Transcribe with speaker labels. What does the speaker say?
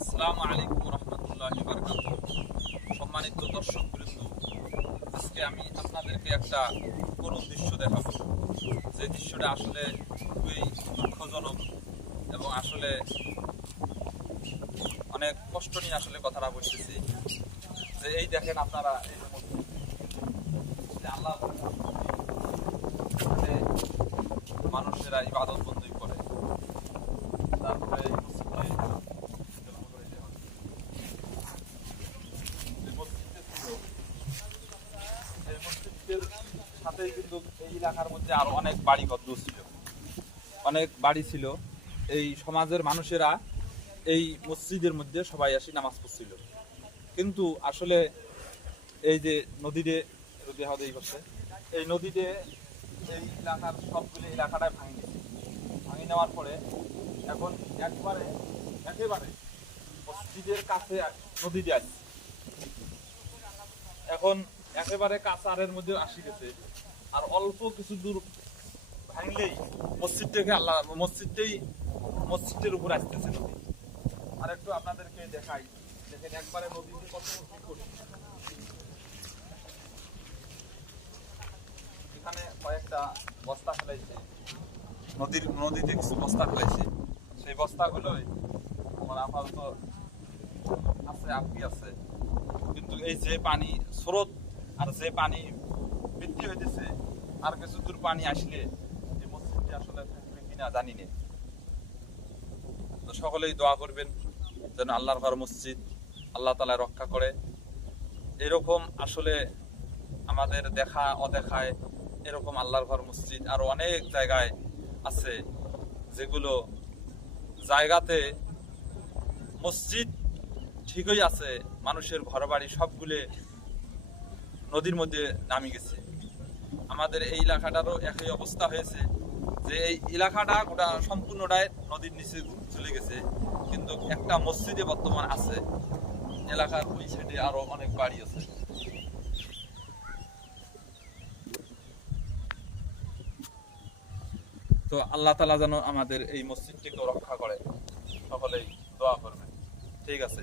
Speaker 1: আসসালামু আলাইকুম রহমতুল্লাহ সম্মানিত দর্শক বৃন্দ, আজকে আমি আপনাদেরকে একটা করুণ দৃশ্য দেখাবো। যে দৃশ্যটা আসলে খুবই দুঃখজনক এবং আসলে অনেক কষ্ট নিয়ে আসলে কথাটা বলতেছি। যে এই দেখেন আপনারা, এই আল্লাহ এখানে মানুষেরা ইবাদত বন্দী করে তারপরে এই মসজিদে জন্ম করে দেওয়া হয়। যে মসজিদটা ছিল, এই মসজিদের সাথেই কিন্তু এই এলাকার মধ্যে আরও অনেক বাড়ি ছিল অনেক বাড়ি ছিল। এই সমাজের মানুষেরা এই মসজিদের মধ্যে সবাই আসি নামাজ পড়ছিল। কিন্তু আসলে এই যে নদীতে এই করছে এই নদীতে এই এলাকার সবগুলো এলাকাটাই ভাঙি ভাঙি নেওয়ার পরে এখন একবারে, একেবারে মসজিদের কাছে নদীতে আছে এখন একেবারে কাছারের মধ্যে আসি গেছে। আর অল্প কিছু দূর ভাঙলেই মসজিদ থেকে আল্লাহ, মসজিদটাই মসজিদের উপর আসতেছে নদী। আর একটু আপনাদেরকে দেখাই, দেখেন একবারে নদীতে কত করছে এখানে কয়েকটা বস্তা ফেলাইছে। নদীর, নদীতে কিছু বস্তা ফেলাইছে। সেই বস্তাগুলোই আমার আপাতত আছে আপনি আছে। কিন্তু এই যে পানি স্রোত আর যে পানি বৃদ্ধি হইতেছে, আর কিছু দূর পানি আসলে এই মসজিদটি আসলে থাকবে কিনা জানি তো সকলেই দোয়া করবেন যেন আল্লাহর ঘর মসজিদ আল্লাহ তালা রক্ষা করে। এরকম আসলে আমাদের দেখা, অদেখায় এরকম আল্লাহর ঘর মসজিদ আরও অনেক জায়গায় আছে যেগুলো জায়গাতে মসজিদ ঠিকই আছে, মানুষের ঘর বাড়ি সবগুলো নদীর মধ্যে নামি গেছে। আমাদের এই এলাকাটারও একই অবস্থা হয়েছে যে এই এলাকাটা গোটা সম্পূর্ণটাই নদীর নিচে চলে গেছে। কিন্তু একটা মসজিদে বর্তমান আছে। এলাকার ওই সাইডে আরও অনেক বাড়ি আছে। তো আল্লাহ তালা যেন আমাদের এই মসজিদটিকেও রক্ষা করে। সকলেই দোয়া করবেন। ঠিক আছে